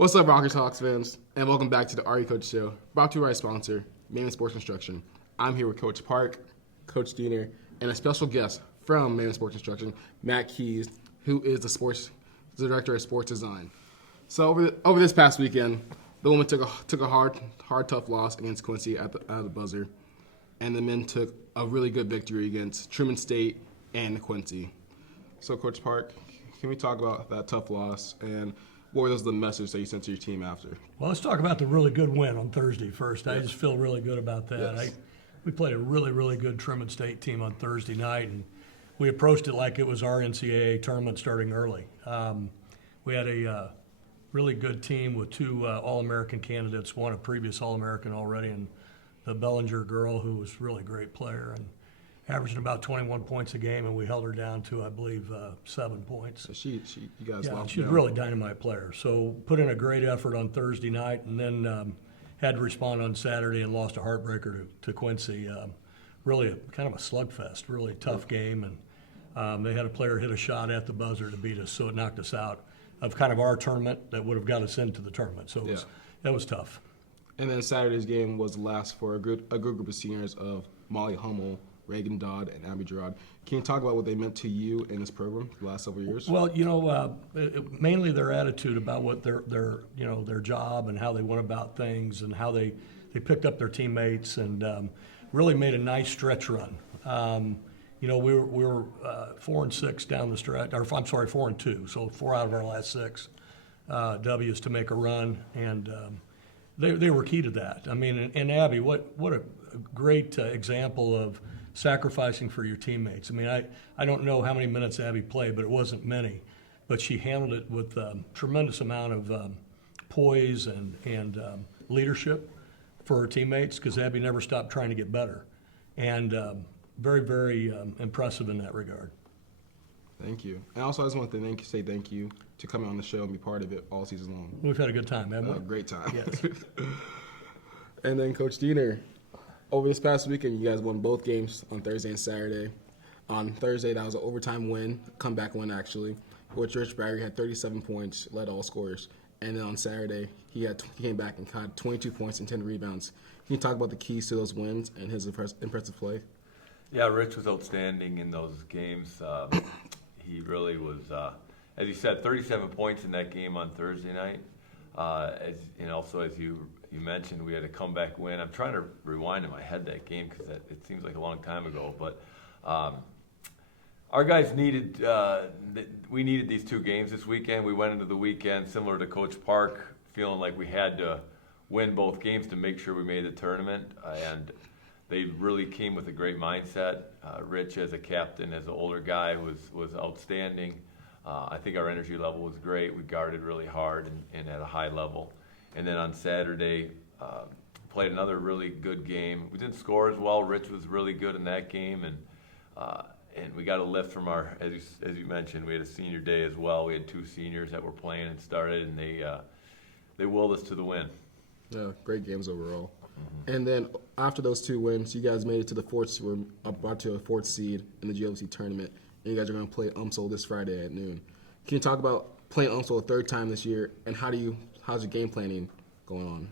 What's up, Rockers Hawks fans, and welcome back to the RE Coach Show, brought to you by our sponsor, Maven Sports Construction. I'm here with Coach Park, Coach Diener, and a special guest from Maven Sports Construction, Matt Keys, who is the director of sports design. So over this past weekend, the women took a hard, tough loss against Quincy at the buzzer, and the men took a really good victory against Truman State and Quincy. So, Coach Park, can we talk about that tough loss and what was the message that you sent to your team after? Well, let's talk about the really good win on Thursday first. I just feel really good about that. Yes. We played a really, really good Truman State team on Thursday night, and we approached it like it was our NCAA tournament starting early. We had a really good team with two All-American candidates, one a previous All-American already, and the Bellinger girl, who was a really great player, and averaging about 21 points a game, and we held her down to, I believe, 7 points. So you guys locked She's a down. really dynamite player. So put in a great effort on Thursday night, and then had to respond on Saturday and lost a heartbreaker to Quincy. Really kind of a slugfest, really tough game, and they had a player hit a shot at the buzzer to beat us, so it knocked us out of kind of our tournament that would have got us into the tournament. So that was tough. And then Saturday's game was the last for a good group of seniors of Molly Hummel, Reagan Dodd, and Abby Gerard. Can you talk about what they meant to you in this program the last several years? Well, mainly their attitude about what their job and how they went about things and how they picked up their teammates and really made a nice stretch run. We were 4-6 down the stretch, or I'm sorry, 4-2. So 4 out of our last 6 W's to make a run, and they were key to that. I mean, and Abby, what a great example of sacrificing for your teammates. I mean, I don't know how many minutes Abby played, but it wasn't many. But she handled it with tremendous amount of poise and leadership for her teammates, because Abby never stopped trying to get better. And very, very impressive in that regard. Thank you. And also, I just want to say thank you to coming on the show and be part of it all season long. We've had a good time, haven't we? Great time. Yes. And then, Coach Diener, over this past weekend, you guys won both games on Thursday and Saturday. On Thursday, that was an overtime win, comeback win actually, which Rich Barry had 37 points, led all scorers. And then on Saturday, he came back and had 22 points and 10 rebounds. Can you talk about the keys to those wins and his impressive play? Yeah, Rich was outstanding in those games. He really was, as you said, 37 points in that game on Thursday night. Also, as you mentioned, we had a comeback win. I'm trying to rewind in my head that game because it seems like a long time ago. But our guys we needed these 2 games this weekend. We went into the weekend similar to Coach Park, feeling like we had to win both games to make sure we made the tournament. And they really came with a great mindset. Rich, as a captain, as an older guy, was outstanding. I think our energy level was great. We guarded really hard and at a high level. And then on Saturday, played another really good game. We didn't score as well. Rich was really good in that game, and we got a lift from our, as you mentioned, we had a senior day as well. We had 2 seniors that were playing and started, and they willed us to the win. Yeah, great games overall. Mm-hmm. And then after those 2 wins, you guys made it to the 4th seed in the GLC tournament. And you guys are going to play UMSL this Friday at noon. Can you talk about playing UMSL a 3rd time this year, and how's your game planning going on?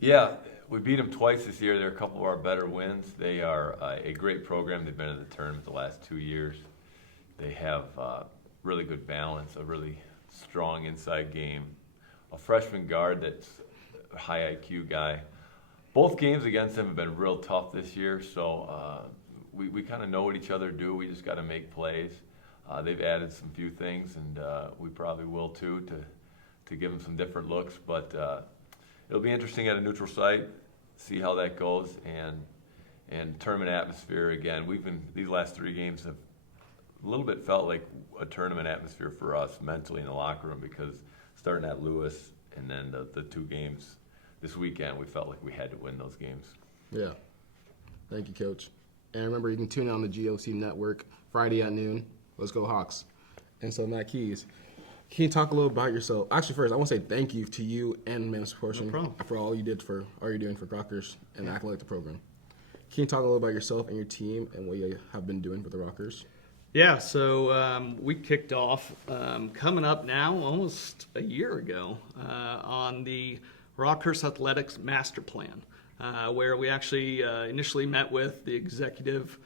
Yeah, we beat them twice this year. They're a couple of our better wins. They are a great program. They've been in the tournament the last 2 years. They have really good balance, a really strong inside game, a freshman guard that's a high IQ guy. Both games against them have been real tough this year, so we kind of know what each other do. We just got to make plays. They've added some few things, and we probably will too, to give them some different looks. But it'll be interesting at a neutral site, see how that goes, and tournament atmosphere again. These last 3 games have a little bit felt like a tournament atmosphere for us mentally in the locker room, because starting at Lewis and then the 2 games this weekend, we felt like we had to win those games. Yeah. Thank you, Coach. And remember, you can tune in on the GOC network Friday at noon. Let's go Hawks. And so, Matt Keys, can you talk a little about yourself? Actually, first, I want to say thank you to you and Maven Sports for all you're doing for Rockers and the Athletic program. Can you talk a little about yourself and your team and what you have been doing for the Rockers? Yeah, so we kicked off coming up now almost a year ago on the Rockhurst Athletics Master Plan, where we actually initially met with the executive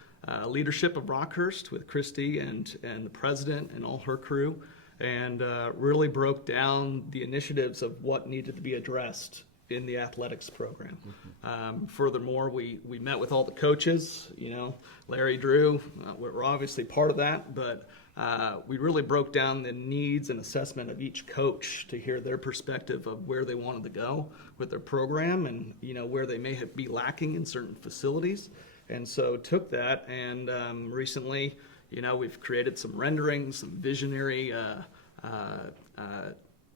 leadership of Rockhurst with Christy and the president and all her crew, and really broke down the initiatives of what needed to be addressed in the athletics program. Furthermore, we met with all the coaches, Larry, Drew, we're obviously part of that, but we really broke down the needs and assessment of each coach to hear their perspective of where they wanted to go with their program and, where they may be lacking in certain facilities. And so took that and recently, we've created some renderings, some visionary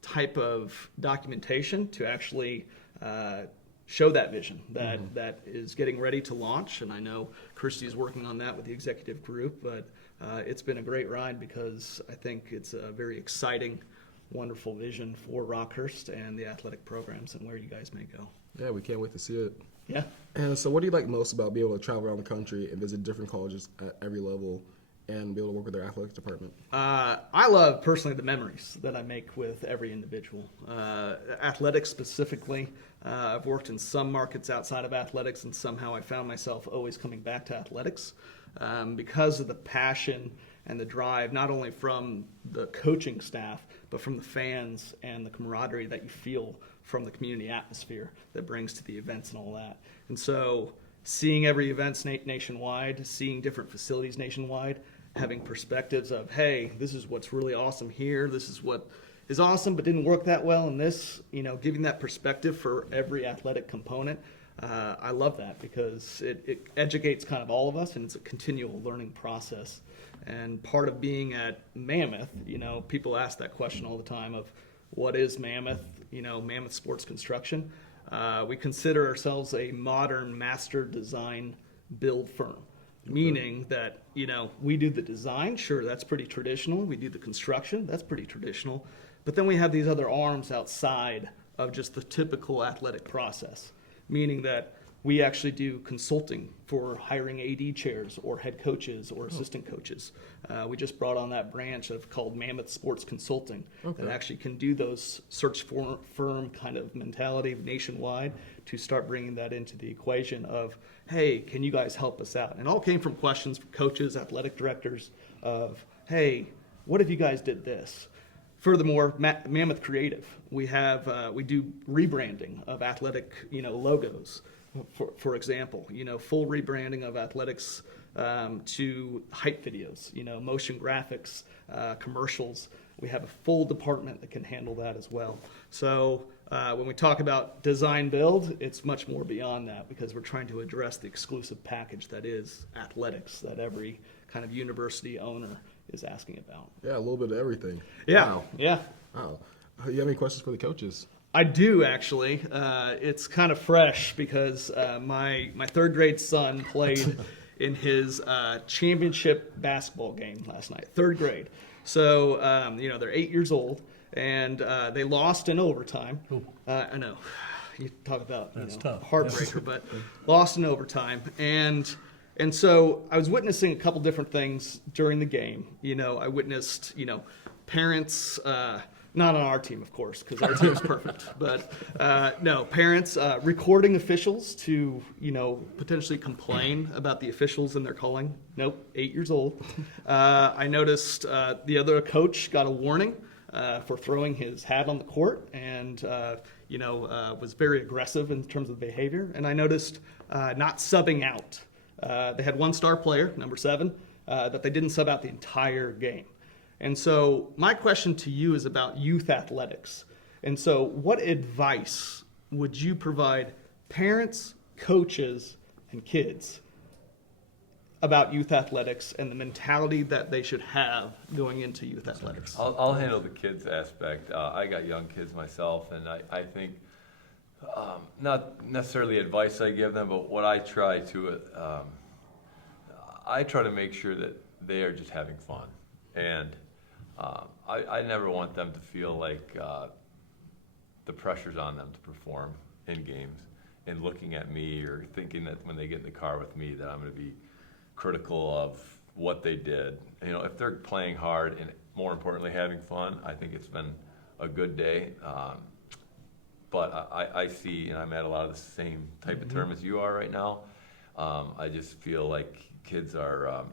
type of documentation to actually show that vision that is getting ready to launch. And I know Christy's working on that with the executive group, but it's been a great ride because I think it's a very exciting, wonderful vision for Rockhurst and the athletic programs and where you guys may go. Yeah, we can't wait to see it. Yeah. And so what do you like most about being able to travel around the country and visit different colleges at every level and be able to work with their athletics department? I love personally the memories that I make with every individual. Athletics specifically, I've worked in some markets outside of athletics, and somehow I found myself always coming back to athletics because of the passion and the drive, not only from the coaching staff, but from the fans and the camaraderie that you feel from the community atmosphere that brings to the events and all that. And so seeing every event nationwide, seeing different facilities nationwide, having perspectives of, hey, this is what's really awesome here, this is what is awesome but didn't work that well in this, giving that perspective for every athletic component. I love that because it educates kind of all of us, and it's a continual learning process. And part of being at Mammoth, people ask that question all the time of what is Mammoth, Mammoth Sports Construction. We consider ourselves a modern master design build firm. Meaning that, we do the design, sure, that's pretty traditional. We do the construction, that's pretty traditional. But then we have these other arms outside of just the typical athletic process. Meaning that we actually do consulting for hiring AD chairs or head coaches or assistant coaches. We just brought on that branch called Mammoth Sports Consulting that actually can do those search firm kind of mentality nationwide to start bringing that into the equation of, hey, can you guys help us out? And it all came from questions from coaches, athletic directors of, hey, what if you guys did this? Furthermore, Mammoth Creative, we do rebranding of athletic, logos. For example, full rebranding of athletics to hype videos, motion graphics, commercials. We have a full department that can handle that as well. So when we talk about design build, it's much more beyond that because we're trying to address the exclusive package that is athletics that every kind of university owner is asking about. Yeah, a little bit of everything. Yeah, Wow. yeah. Wow. You have any questions for the coaches? I do actually. It's kind of fresh because my third grade son played in his championship basketball game last night. Third grade. So they're 8 years old, and they lost in overtime. I know. You talk about tough. heartbreaker, but lost in overtime. And so I was witnessing a couple different things during the game. I witnessed parents. Not on our team, of course, because our team is perfect. But no, parents recording officials to, potentially complain about the officials and their calling. Nope, 8 years old. I noticed the other coach got a warning for throwing his hat on the court and, was very aggressive in terms of behavior. And I noticed not subbing out. They had one star player, number 7, that they didn't sub out the entire game. And so my question to you is about youth athletics. And so what advice would you provide parents, coaches, and kids about youth athletics and the mentality that they should have going into youth athletics? I'll handle the kids aspect. I got young kids myself, and I think not necessarily advice I give them, but what I try to make sure that they are just having fun. And I never want them to feel like the pressure's on them to perform in games and looking at me or thinking that when they get in the car with me that I'm going to be critical of what they did. You know, if they're playing hard and more importantly having fun, I think it's been a good day. But I see, and I'm at a lot of the same type of term as you are right now. I just feel like kids are,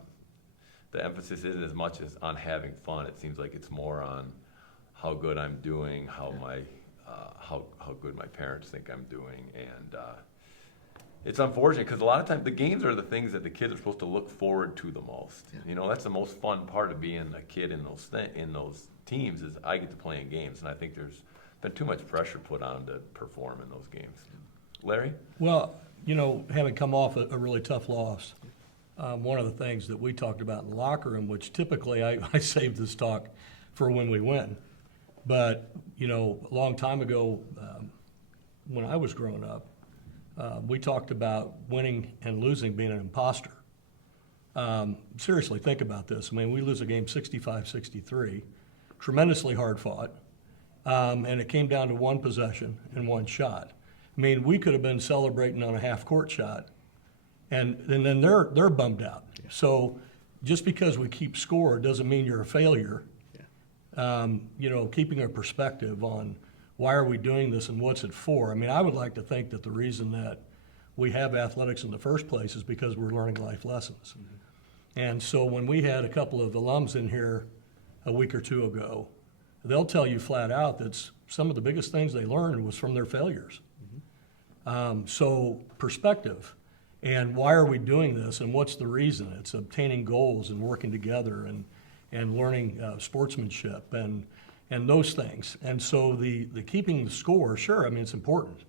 the emphasis isn't as much as on having fun. It seems like it's more on how good I'm doing, how good my parents think I'm doing, and it's unfortunate because a lot of times the games are the things that the kids are supposed to look forward to the most. Yeah. You know, that's the most fun part of being a kid in those teams is I get to play in games, and I think there's been too much pressure put on to perform in those games. Larry? Well, you know, having come off a really tough loss, one of the things that we talked about in the locker room, which typically I save this talk for when we win, but, you know, a long time ago when I was growing up, we talked about winning and losing being an imposter. Seriously, think about this. I mean, we lose a game 65-63, tremendously hard fought, and it came down to one possession and one shot. I mean, we could have been celebrating on a half-court shot, and then they're bummed out. Yeah. So just because we keep score doesn't mean you're a failure. Yeah. You know, keeping a perspective on why are we doing this and what's it for? I mean, I would like to think that the reason that we have athletics in the first place is because we're learning life lessons. Mm-hmm. And so when we had a couple of alums in here a week or two ago, they'll tell you flat out that some of the biggest things they learned was from their failures. Mm-hmm. So perspective, and why are we doing this and what's the reason? It's obtaining goals and working together and learning sportsmanship and those things. And so the keeping the score, sure, I mean, it's important.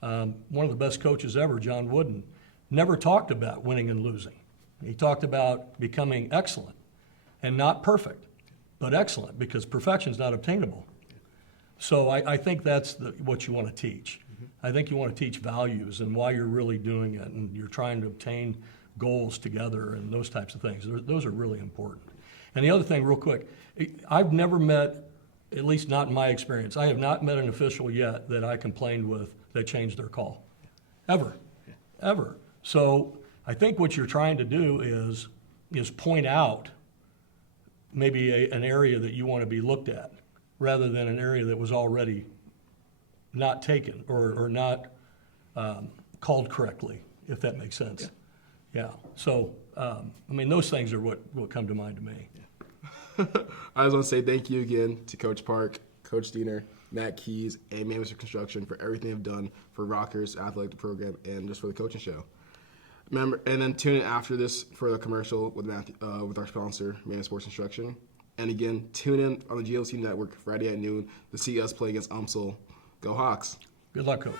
One of the best coaches ever, John Wooden, never talked about winning and losing. He talked about becoming excellent and not perfect, but excellent, because perfection's not obtainable. So I think that's what you want to teach. Mm-hmm. I think you want to teach values and why you're really doing it, and you're trying to obtain goals together and those types of things. Those are really important. And the other thing, real quick, I've never met, at least not in my experience, I have not met an official yet that I complained with that changed their call. Ever. Yeah. Ever. So I think what you're trying to do is point out maybe an area that you want to be looked at rather than an area that was already not taken or not called correctly, if that makes sense. Yeah. So, I mean, those things are what come to mind to me. I just want to say thank you again to Coach Park, Coach Diener, Matt Keys, and Mammoth Construction for everything they've done for Rockhurst athletic program and just for the coaching show. Remember, and then tune in after this for the commercial with our sponsor, Mammoth Sports Instruction. And again, tune in on the GLC Network Friday at noon to see us play against UMSL. Go Hawks! Good luck, Coach.